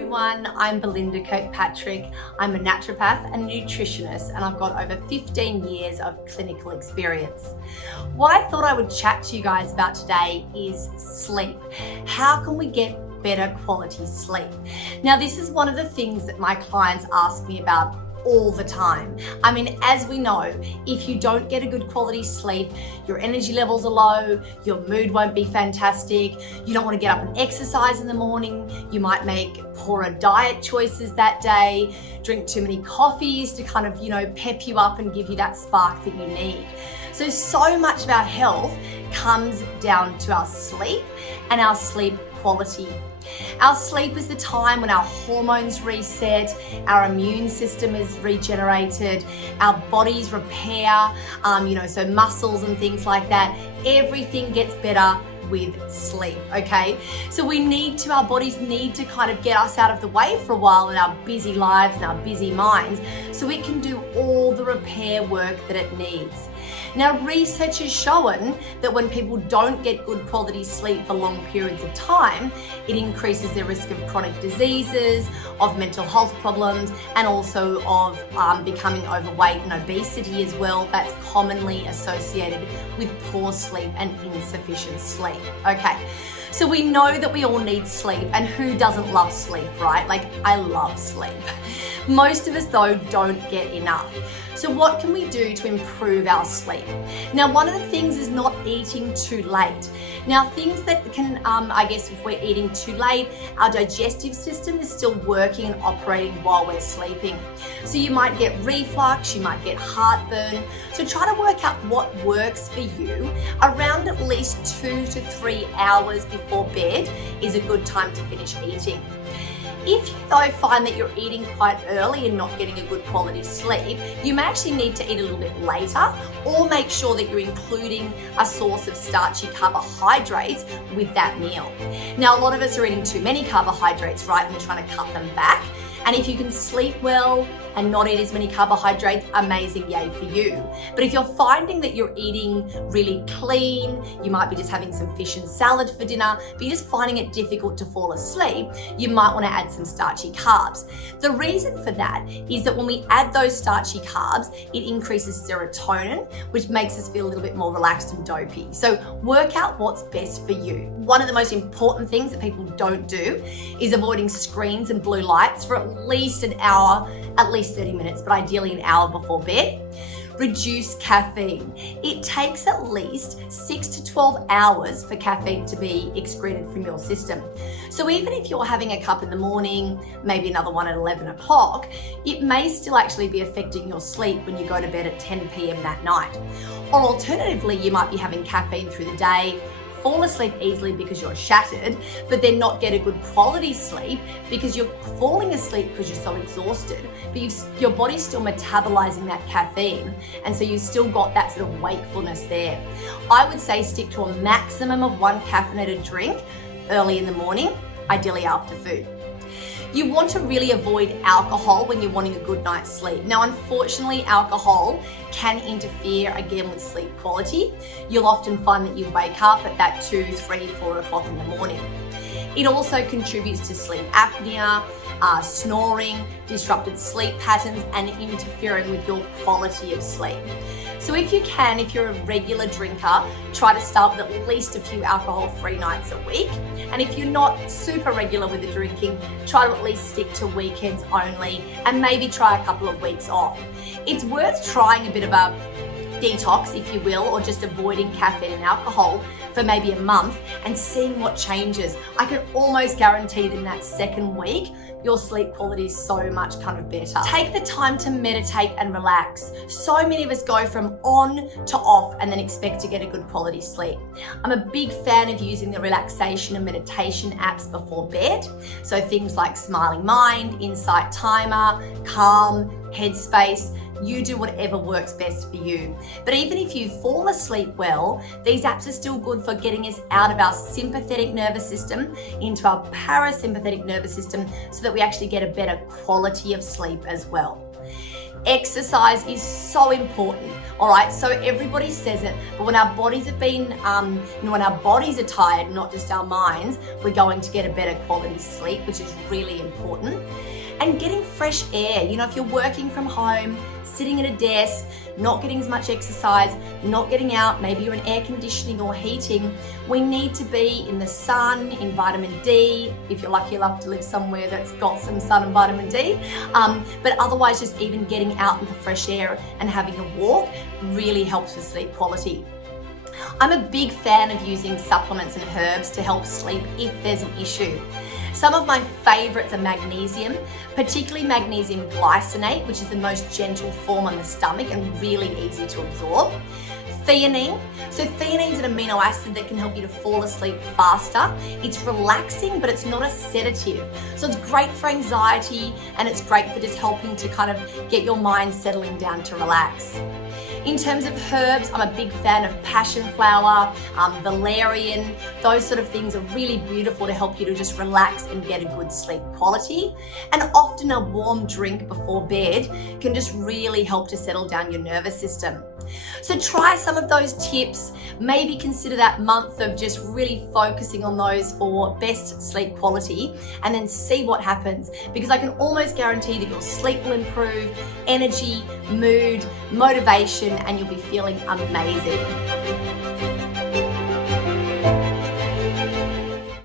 everyone, I'm Belinda Kirkpatrick. I'm a naturopath and nutritionist, and I've got over 15 years of clinical experience. What I thought I would chat to you guys about today is sleep. How can we get better quality sleep? Now, this is one of the things that my clients ask me about all the time. I mean, as we know, if you don't get a good quality sleep, your energy levels are low, your mood won't be fantastic, you don't want to get up and exercise in the morning, you might make poorer diet choices that day, drink too many coffees to kind of, pep you up and give you that spark that you need. So much of our health comes down to our sleep and our sleep quality. Our sleep is the time when our hormones reset, our immune system is regenerated, our bodies repair, so muscles and things like that. Everything gets better with sleep, okay? So our bodies need to kind of get us out of the way for a while in our busy lives and our busy minds so it can do all the repair work that it needs. Now, research has shown that when people don't get good quality sleep for long periods of time, it increases their risk of chronic diseases, of mental health problems, and also of becoming overweight and obesity as well. That's commonly associated with poor sleep and insufficient sleep. Okay, so we know that we all need sleep, and who doesn't love sleep, right? Like, I love sleep. Most of us, though, don't get enough. So what can we do to improve our sleep? Now, one of the things is not eating too late. Now, things that can, if we're eating too late, our digestive system is still working and operating while we're sleeping. So you might get reflux, you might get heartburn. So try to work out what works for you. Around at least 2 to 3 hours before bed is a good time to finish eating. If you, though, find that you're eating quite early and not getting a good quality sleep, you may actually need to eat a little bit later, or make sure that you're including a source of starchy carbohydrates with that meal. Now, a lot of us are eating too many carbohydrates, right? And we're trying to cut them back. And if you can sleep well and not eat as many carbohydrates, amazing, yay for you. But if you're finding that you're eating really clean, you might be just having some fish and salad for dinner, but you're just finding it difficult to fall asleep, you might want to add some starchy carbs. The reason for that is that when we add those starchy carbs, it increases serotonin, which makes us feel a little bit more relaxed and dopey. So work out what's best for you. One of the most important things that people don't do is avoiding screens and blue lights for at least an hour, at least 30 minutes, but ideally an hour before bed. Reduce caffeine. It takes at least 6 to 12 hours for caffeine to be excreted from your system. So even if you're having a cup in the morning, maybe another one at 11 o'clock, it may still actually be affecting your sleep when you go to bed at 10 p.m. that night. Or alternatively, you might be having caffeine through the day, fall asleep easily because you're shattered, but then not get a good quality sleep because you're falling asleep because you're so exhausted, but your body's still metabolizing that caffeine, and so you've still got that sort of wakefulness there. I would say stick to a maximum of 1 caffeinated drink early in the morning, ideally after food. You want to really avoid alcohol when you're wanting a good night's sleep. Now, unfortunately, alcohol can interfere again with sleep quality. You'll often find that you wake up at that 2, 3, 4 o'clock in the morning. It also contributes to sleep apnea, snoring, disrupted sleep patterns, and interfering with your quality of sleep. So if you can, if you're a regular drinker, try to start with at least a few alcohol-free nights a week. And if you're not super regular with the drinking, try to at least stick to weekends only and maybe try a couple of weeks off. It's worth trying a bit of a detox, if you will, or just avoiding caffeine and alcohol for maybe a month and seeing what changes. I can almost guarantee that in that second week, your sleep quality is so much kind of better. Take the time to meditate and relax. So many of us go from on to off and then expect to get a good quality sleep. I'm a big fan of using the relaxation and meditation apps before bed. So things like Smiling Mind, Insight Timer, Calm, Headspace. You do whatever works best for you. But even if you fall asleep well, these apps are still good for getting us out of our sympathetic nervous system into our parasympathetic nervous system so that we actually get a better quality of sleep as well. Exercise is so important. All right, so everybody says it, but when our bodies have been, when our bodies are tired, not just our minds, we're going to get a better quality sleep, which is really important. And getting fresh air. If you're working from home, sitting at a desk, not getting as much exercise, not getting out, maybe you're in air conditioning or heating, we need to be in the sun, in vitamin D, if you're lucky enough to live somewhere that's got some sun and vitamin D. But otherwise, just even getting out into fresh air and having a walk really helps with sleep quality. I'm a big fan of using supplements and herbs to help sleep if there's an issue. Some of my favorites are magnesium, particularly magnesium glycinate, which is the most gentle form on the stomach and really easy to absorb. Theanine. So theanine is an amino acid that can help you to fall asleep faster. It's relaxing, but it's not a sedative. So it's great for anxiety and it's great for just helping to kind of get your mind settling down to relax. In terms of herbs, I'm a big fan of passion flower, valerian. Those sort of things are really beautiful to help you to just relax and get a good sleep quality. And often a warm drink before bed can just really help to settle down your nervous system. So try some of those tips, maybe consider that month of just really focusing on those for best sleep quality and then see what happens, because I can almost guarantee that your sleep will improve, energy, mood, motivation, and you'll be feeling amazing.